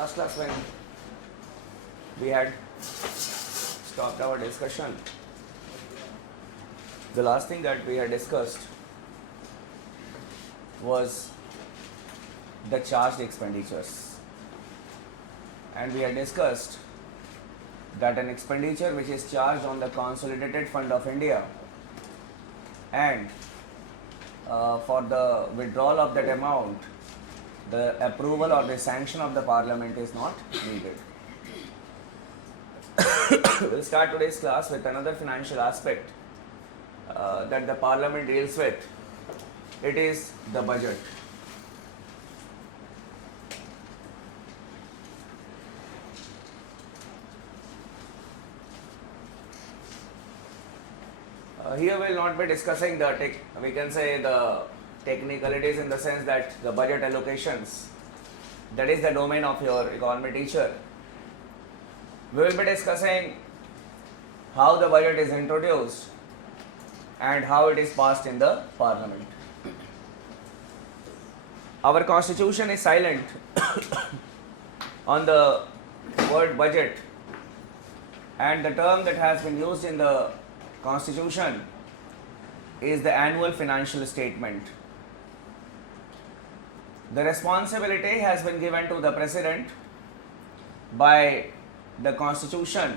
last class when we had stopped our discussion, the last thing that we had discussed was the charged expenditures, and we had discussed that an expenditure which is charged on the Consolidated Fund of India and for the withdrawal of that amount, the approval or the sanction of the Parliament is not needed. We'll start today's class with another financial aspect that the Parliament deals with. It is the budget. Here we will not be discussing the technicalities in the sense that the budget allocations, that is the domain of your economy teacher. We will be discussing how the budget is introduced and how it is passed in the Parliament. Our constitution is silent on the word budget, and the term that has been used in the Constitution is the annual financial statement. The responsibility has been given to the President by the Constitution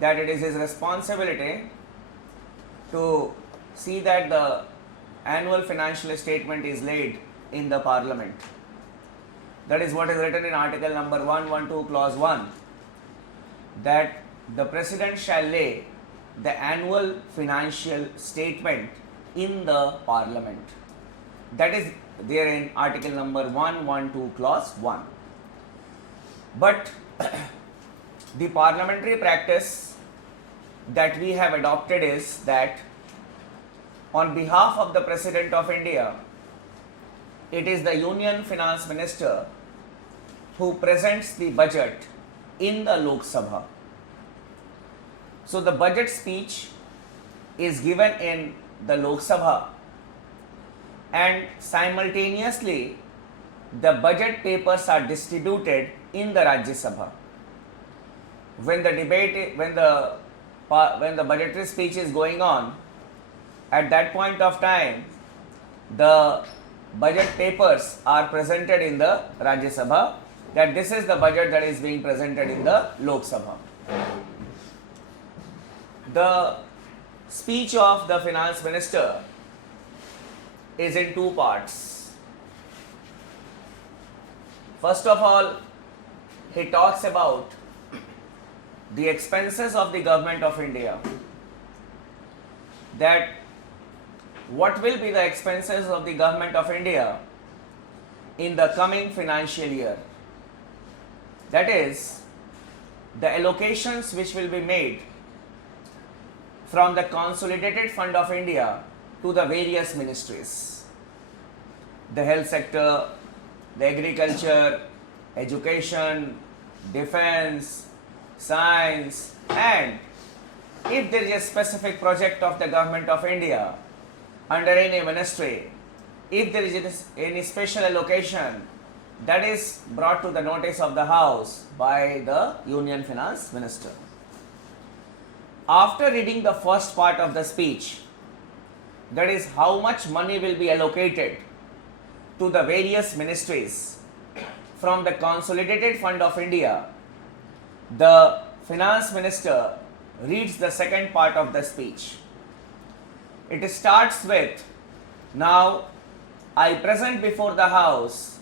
that it is his responsibility to see that the annual financial statement is laid in the Parliament. That is what is written in Article number 112 Clause 1, that the President shall lay the annual financial statement in the Parliament. That is there in Article number 112 Clause 1. But the parliamentary practice that we have adopted is that on behalf of the President of India, it is the Union Finance Minister who presents the budget in the Lok Sabha. So the budget speech is given in the Lok Sabha, and simultaneously the budget papers are distributed in the Rajya Sabha. When the budgetary speech is going on, at that point of time, the budget papers are presented in the Rajya Sabha, that this is the budget that is being presented in the Lok Sabha. The speech of the finance minister is in two parts. First of all, he talks about the expenses of the government of India, that what will be the expenses of the government of India in the coming financial year. That is, the allocations which will be made from the Consolidated Fund of India to the various ministries, the health sector, the agriculture, education, defense, science, and if there is a specific project of the government of India under any ministry, if there is any special allocation, that is brought to the notice of the House by the Union Finance Minister. After reading the first part of the speech, that is how much money will be allocated to the various ministries from the Consolidated Fund of India, the Finance Minister reads the second part of the speech. It starts with, now I present before the House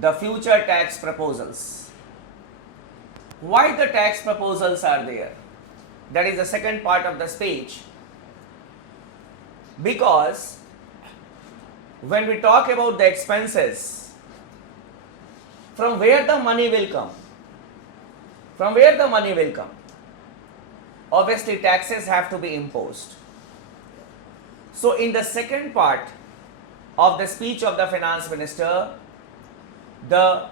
the future tax proposals. Why the tax proposals are there? That is the second part of the speech. Because when we talk about the expenses, from where the money will come? From where the money will come? Obviously, taxes have to be imposed. So, in the second part of the speech of the Finance Minister, the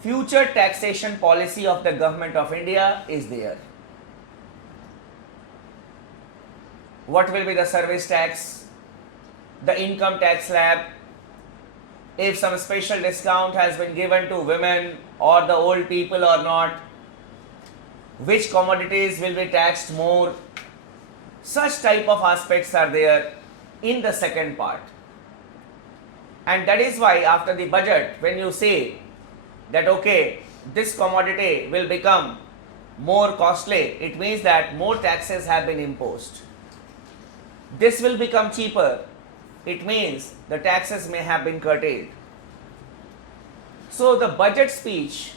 future taxation policy of the Government of India is there. What will be the service tax, the income tax slab, if some special discount has been given to women or the old people or not, which commodities will be taxed more. Such type of aspects are there in the second part. And that is why after the budget, when you say that okay, this commodity will become more costly, it means that more taxes have been imposed. This will become cheaper, it means the taxes may have been curtailed. So the budget speech,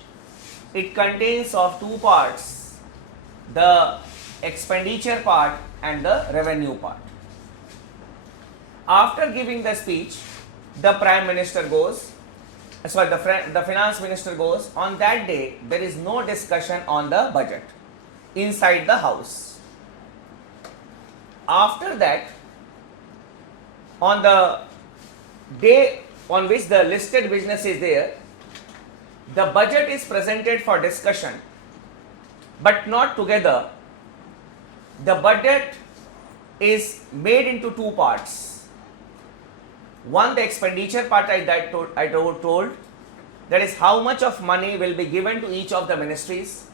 it contains of two parts, the expenditure part and the revenue part. After giving the speech, the Prime Minister goes, the Finance Minister goes. On that day, there is no discussion on the budget inside the House. After that, on the day on which the listed business is there, the budget is presented for discussion, but not together. The budget is made into two parts. One, the expenditure part I told, that is how much of money will be given to each of the ministries.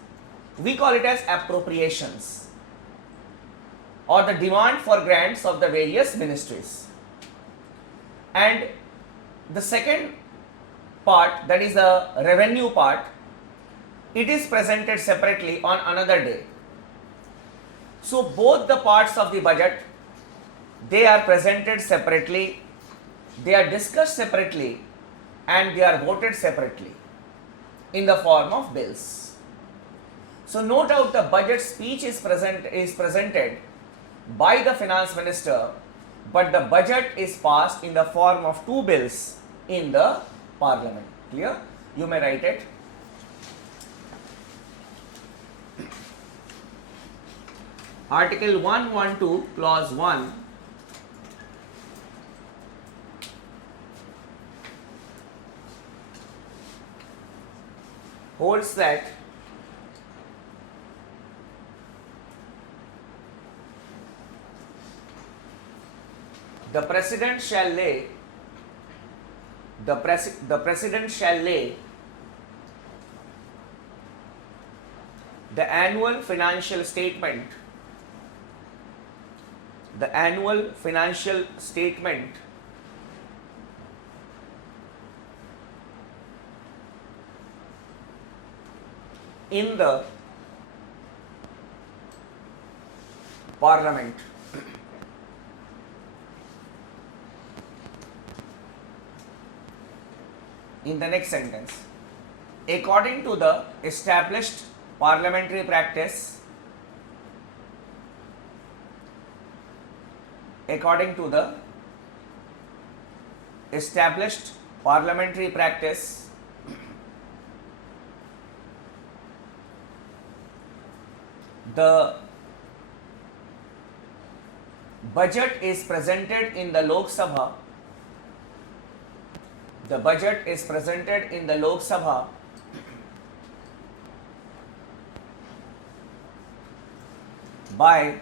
We call it as appropriations or the demand for grants of the various ministries. And the second part, that is the revenue part, it is presented separately on another day. So both the parts of the budget, they are presented separately, they are discussed separately, and they are voted separately in the form of bills. So no doubt the budget speech is presented by the Finance Minister, but the budget is passed in the form of two bills in the Parliament. Clear? You may write it. Article 112, Clause 1 holds that the President shall lay the President shall lay the annual financial statement in the Parliament. In the next sentence, according to the established parliamentary practice, according to the established parliamentary practice, the budget is presented in the Lok Sabha. The budget is presented in the Lok Sabha by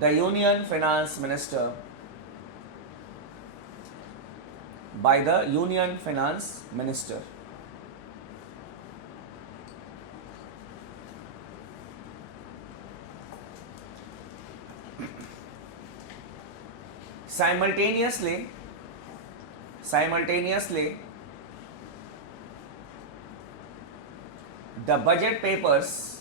the Union Finance Minister. By the Union Finance Minister. Simultaneously, the budget papers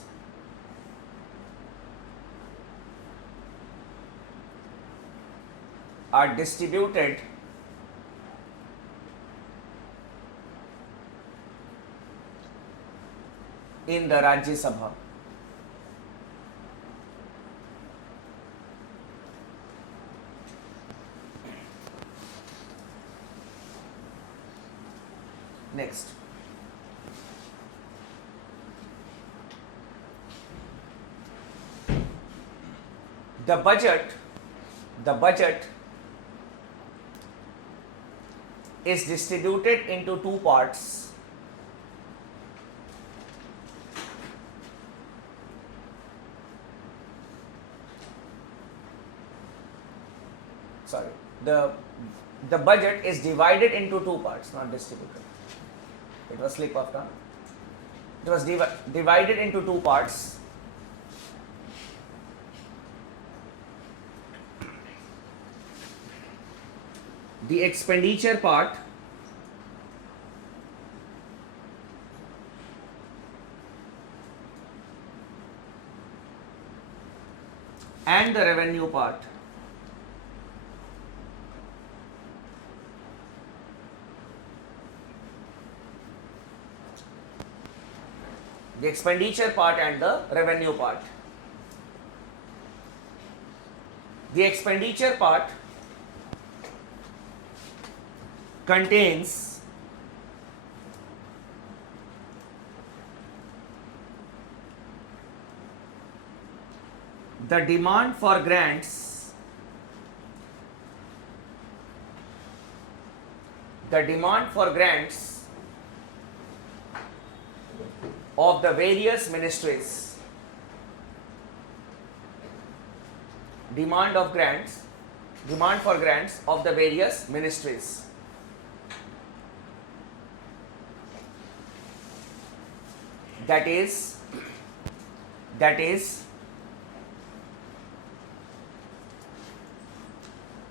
are distributed in the Rajya Sabha. Next, the budget is distributed into two parts. the budget is divided into two parts, not distributed. It was slip of tongue. It was divided into two parts. The expenditure part and the revenue part. The expenditure part and the revenue part. The expenditure part contains the demand for grants, of the various ministries. Demand for grants of the various ministries. That is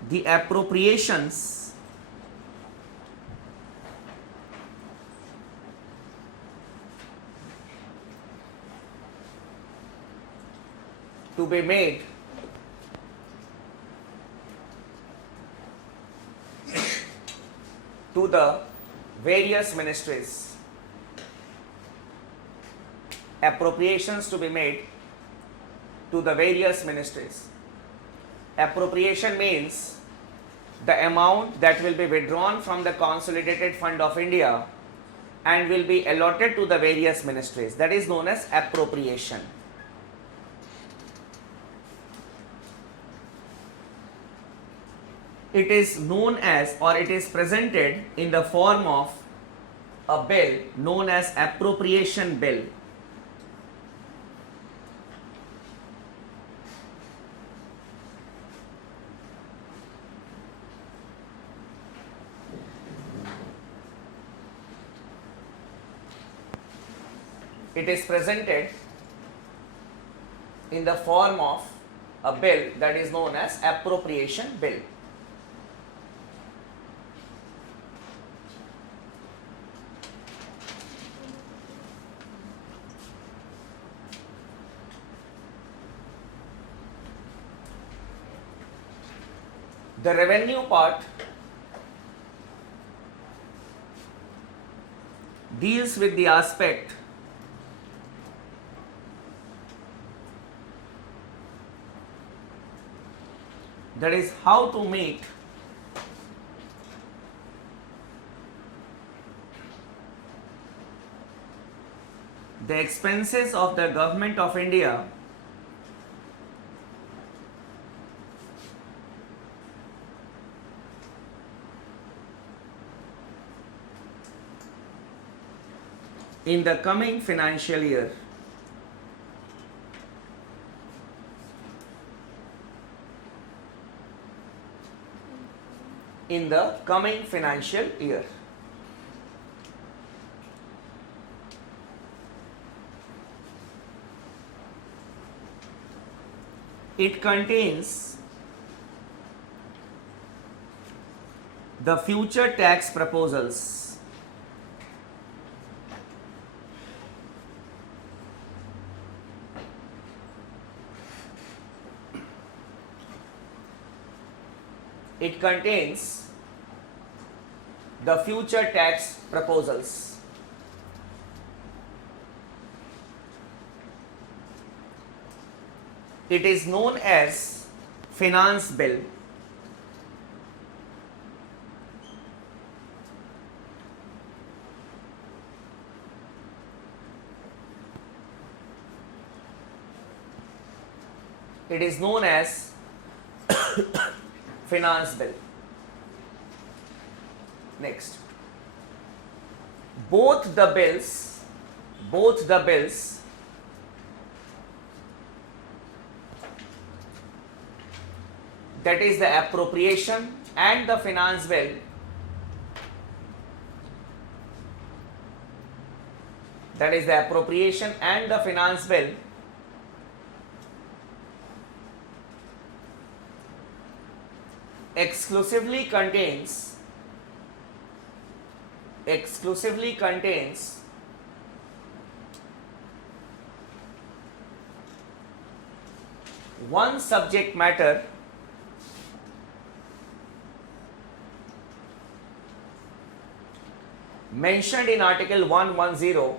the appropriations to be made to the various ministries. Appropriations to be made to the various ministries. Appropriation means the amount that will be withdrawn from the Consolidated Fund of India and will be allotted to the various ministries. That is known as appropriation. It is known as, or it is presented in the form of a bill known as appropriation bill. It is presented in the form of a bill that is known as appropriation bill. The revenue part deals with the aspect that is how to meet the expenses of the Government of India in the coming financial year. In the coming financial year. It contains the future tax proposals. It contains the future tax proposals. It is known as finance bill. It is known as finance bill. Next, both the bills that is the appropriation and the finance bill that is the appropriation and the finance bill exclusively contains one subject matter mentioned in Article 110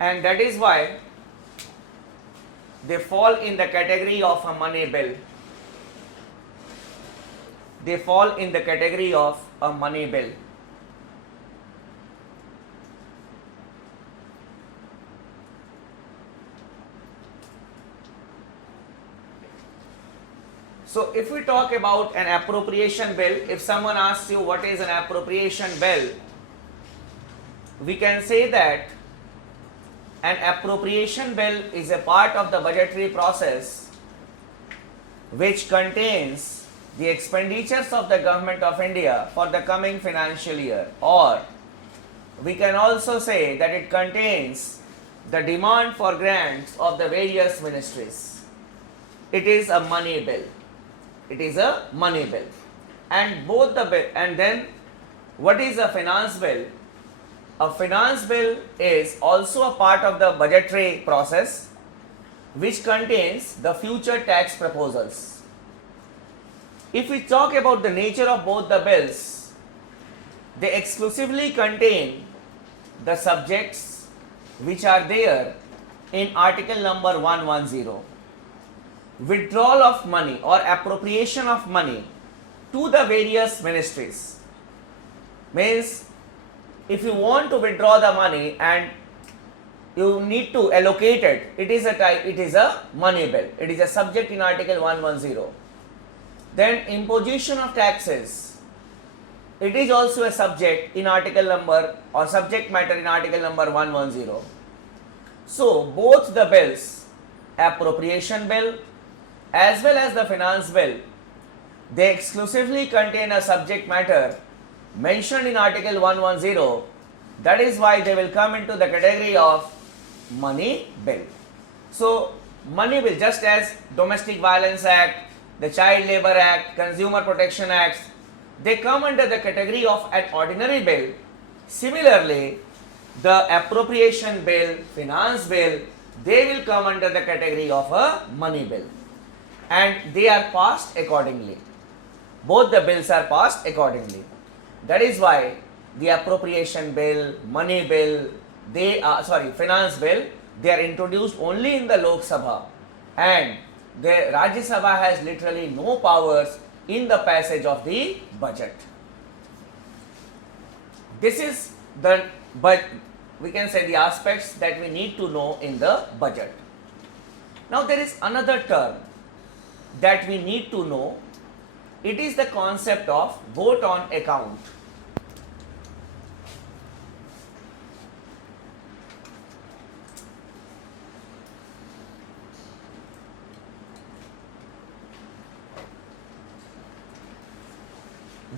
and that is why they fall in the category of a money bill. They fall in the category of a money bill. So if we talk about an appropriation bill, if someone asks you what is an appropriation bill, we can say that an appropriation bill is a part of the budgetary process which contains the expenditures of the government of India for the coming financial year, or we can also say that it contains the demand for grants of the various ministries. It is a money bill. It is a money bill. And both the bill, and then what is a finance bill? A finance bill is also a part of the budgetary process which contains the future tax proposals. If we talk about the nature of both the bills, they exclusively contain the subjects which are there in article number 110. Withdrawal of money or appropriation of money to the various ministries. Means if you want to withdraw the money and you need to allocate it, it is a money bill. It is a subject in article 110. Then imposition of taxes, it is also a subject in article number or subject matter in article number 110. So both the bills, appropriation bill as well as the finance bill, they exclusively contain a subject matter mentioned in article 110. That is why they will come into the category of money bill. So money bill, just as Domestic Violence Act, the Child Labour Act, Consumer Protection Acts, they come under the category of an ordinary bill. Similarly, the appropriation bill, finance bill, they will come under the category of a money bill, and they are passed accordingly. Both the bills are passed accordingly. That is why the appropriation bill, money bill, finance bill, they are introduced only in the Lok Sabha, and the Rajya Sabha has literally no powers in the passage of the budget. This is the, but we can say the aspects that we need to know in the budget. Now there is another term that we need to know. It is the concept of vote on account.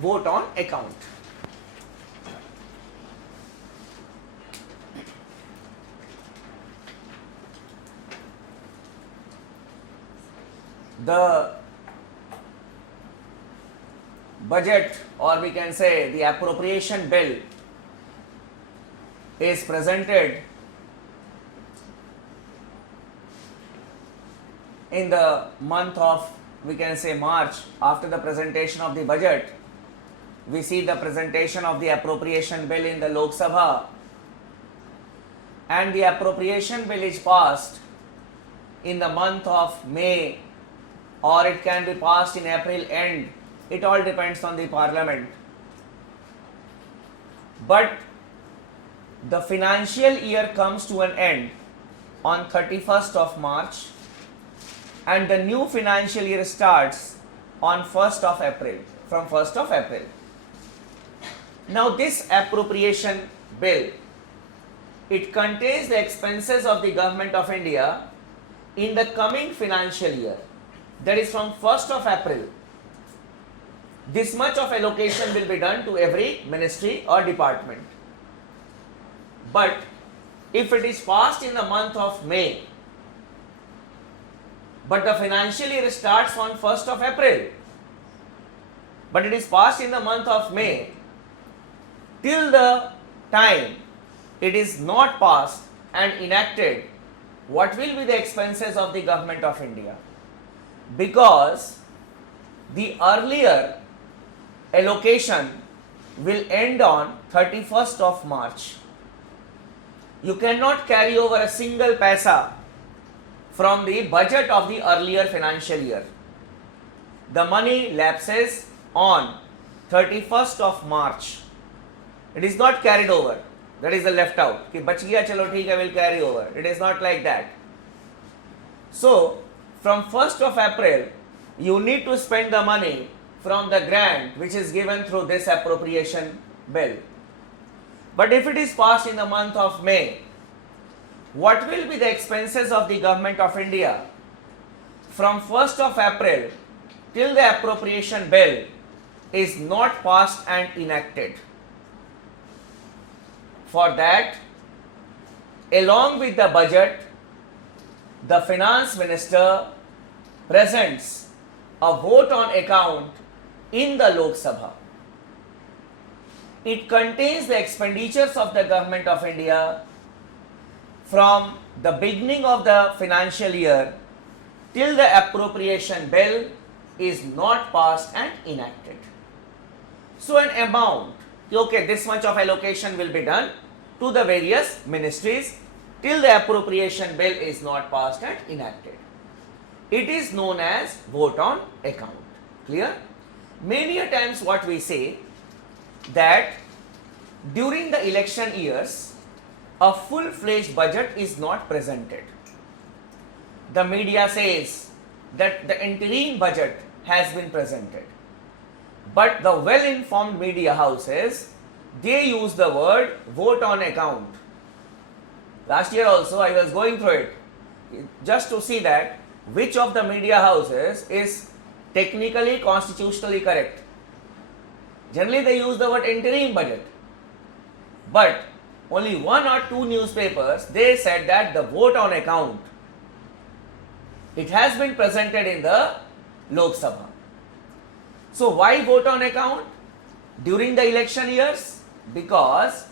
Vote on account. The budget, or we can say the appropriation bill, is presented in the month of, we can say, March. After the presentation of the budget, we see the presentation of the appropriation bill in the Lok Sabha, and the appropriation bill is passed in the month of May, or it can be passed in April end. It all depends on the parliament. But the financial year comes to an end on 31st of March, and the new financial year starts on 1st of April, from 1st of April. Now this appropriation bill, it contains the expenses of the Government of India in the coming financial year, that is from 1st of April. This much of allocation will be done to every ministry or department. But if it is passed in the month of May, but the financial year starts on 1st of April, but it is passed in the month of May, till the time it is not passed and enacted, what will be the expenses of the Government of India? Because the earlier allocation will end on 31st of March. You cannot carry over a single paisa from the budget of the earlier financial year. The money lapses on 31st of March. It is not carried over. That is the left out. कि बच गया चलो ठीक है, will carry over. It is not like that. So from 1st of April, you need to spend the money from the grant which is given through this appropriation bill. But if it is passed in the month of May, what will be the expenses of the Government of India from 1st of April till the appropriation bill is not passed and enacted? For that, along with the budget, the finance minister presents a vote on account in the Lok Sabha. It contains the expenditures of the Government of India from the beginning of the financial year till the appropriation bill is not passed and enacted. So an amount, okay, this much of allocation will be done to the various ministries till the appropriation bill is not passed and enacted. It is known as vote on account. Clear? Many a times what we say that during the election years, a full-fledged budget is not presented. The media says that the interim budget has been presented. But the well-informed media houses, they use the word vote on account. Last year also I was going through it just to see that which of the media houses is technically constitutionally correct. Generally they use the word interim budget. But only one or two newspapers, they said that the vote on account, it has been presented in the Lok Sabha. So why vote on account during the election years? Because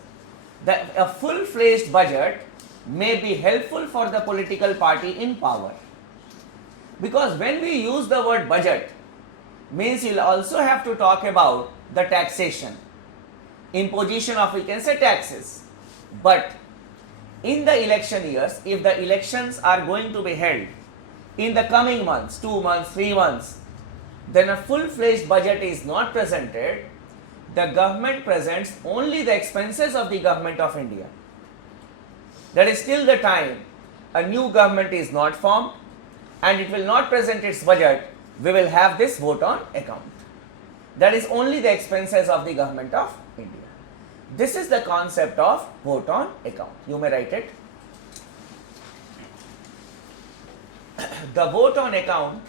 a full-fledged budget may be helpful for the political party in power. Because when we use the word budget, means you'll also have to talk about the taxation, imposition of, we can say, taxes. But in the election years, if the elections are going to be held in the coming months, 2 months, 3 months, then a full-fledged budget is not presented. The government presents only the expenses of the Government of India. That is till the time a new government is not formed and it will not present its budget, we will have this vote on account. That is only the expenses of the Government of India. This is the concept of vote on account. You may write it. The vote on account,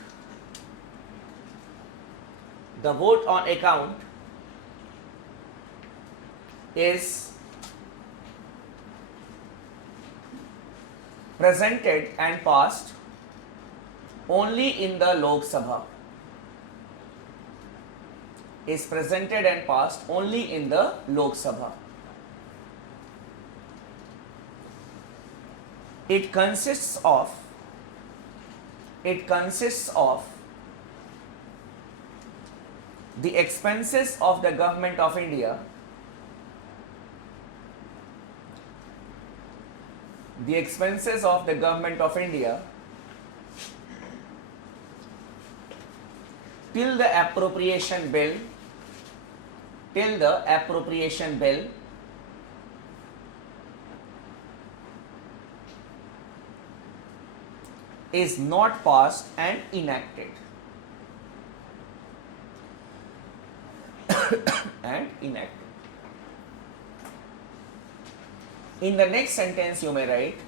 is presented and passed only in the Lok Sabha. Is presented and passed only in the Lok Sabha. It consists of the expenses of the Government of India, till the appropriation bill is not passed and enacted. In the next sentence you may write,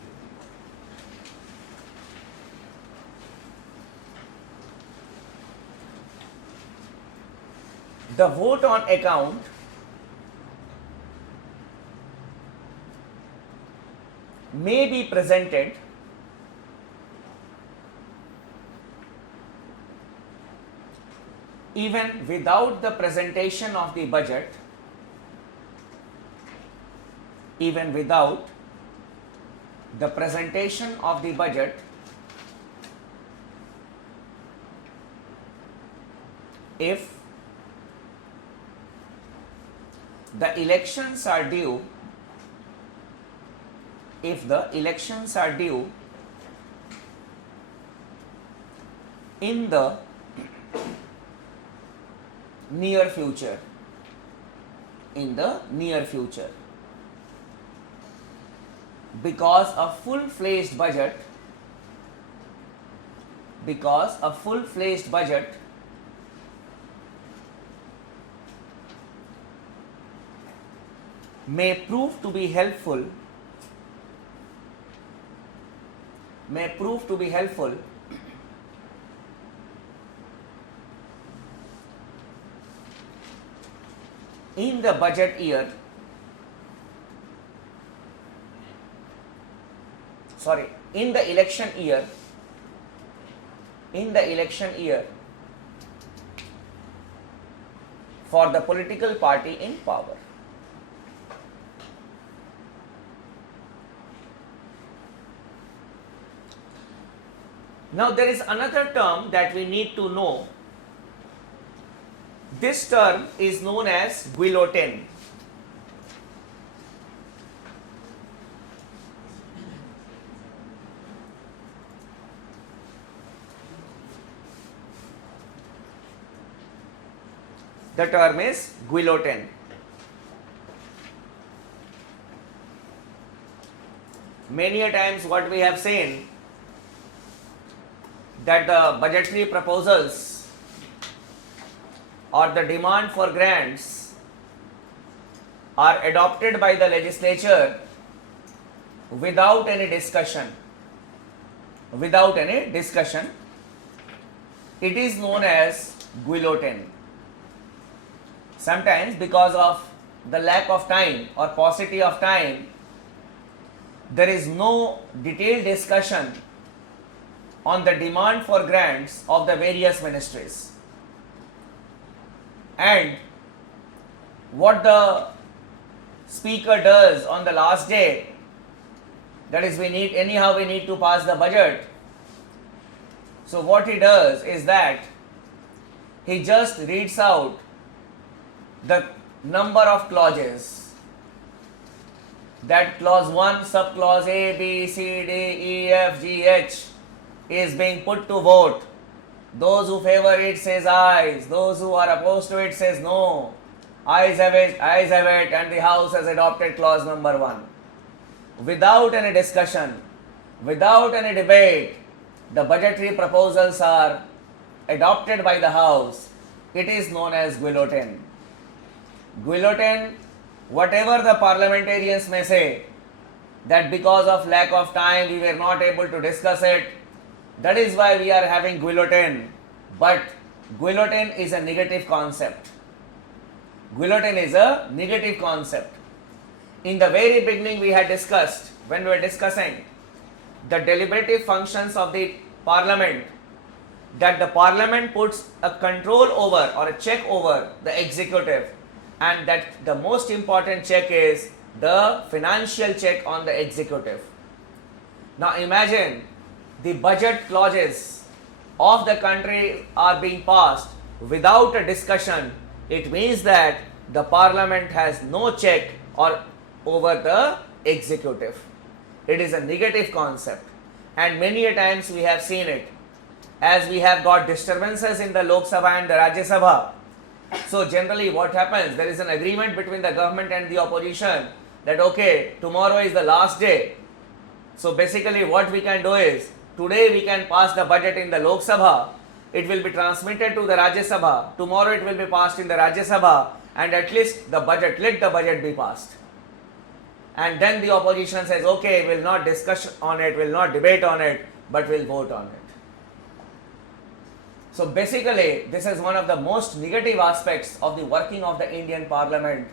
the vote on account may be presented even without the presentation of the budget, even without the presentation of the budget, if the elections are due, if the elections are due in the near future, in the near future, because a full-fledged budget, because a full-fledged budget may prove to be helpful, may prove to be helpful in the budget year, in the election year, in the election year for the political party in power. Now there is another term that we need to know. This term is known as guillotine. The term is guillotine. Many a times what we have seen, that the budgetary proposals or the demand for grants are adopted by the legislature without any discussion. Without any discussion. It is known as guillotine. Sometimes because of the lack of time or paucity of time, there is no detailed discussion on the demand for grants of the various ministries. And what the speaker does on the last day, that is we need to pass the budget. So what he does is that he just reads out the number of clauses, that clause 1, subclause A, B, C, D, E, F, G, H is being put to vote. Those who favor it says ayes, those who are opposed to it says no. Ayes have it, and the House has adopted clause number 1. Without any discussion, without any debate, the budgetary proposals are adopted by the House. It is known as guillotine. Guillotine, whatever the parliamentarians may say, that because of lack of time we were not able to discuss it, that is why we are having guillotine. But guillotine is a negative concept. Guillotine is a negative concept. In the very beginning we had discussed, when we were discussing the deliberative functions of the parliament, that the parliament puts a control over or a check over the executive, and that the most important check is the financial check on the executive. Now imagine the budget clauses of the country are being passed without a discussion. It means that the parliament has no check or over the executive. It is a negative concept, and many a times we have seen it, as we have got disturbances in the Lok Sabha and the Rajya Sabha. So generally what happens, there is an agreement between the government and the opposition that okay, tomorrow is the last day. So basically what we can do is, today we can pass the budget in the Lok Sabha, it will be transmitted to the Rajya Sabha, tomorrow it will be passed in the Rajya Sabha, and at least the budget, let the budget be passed. and then the opposition says, okay, we'll not discuss on it, we'll not debate on it, but we'll vote on it. So basically, this is one of the most negative aspects of the working of the Indian Parliament,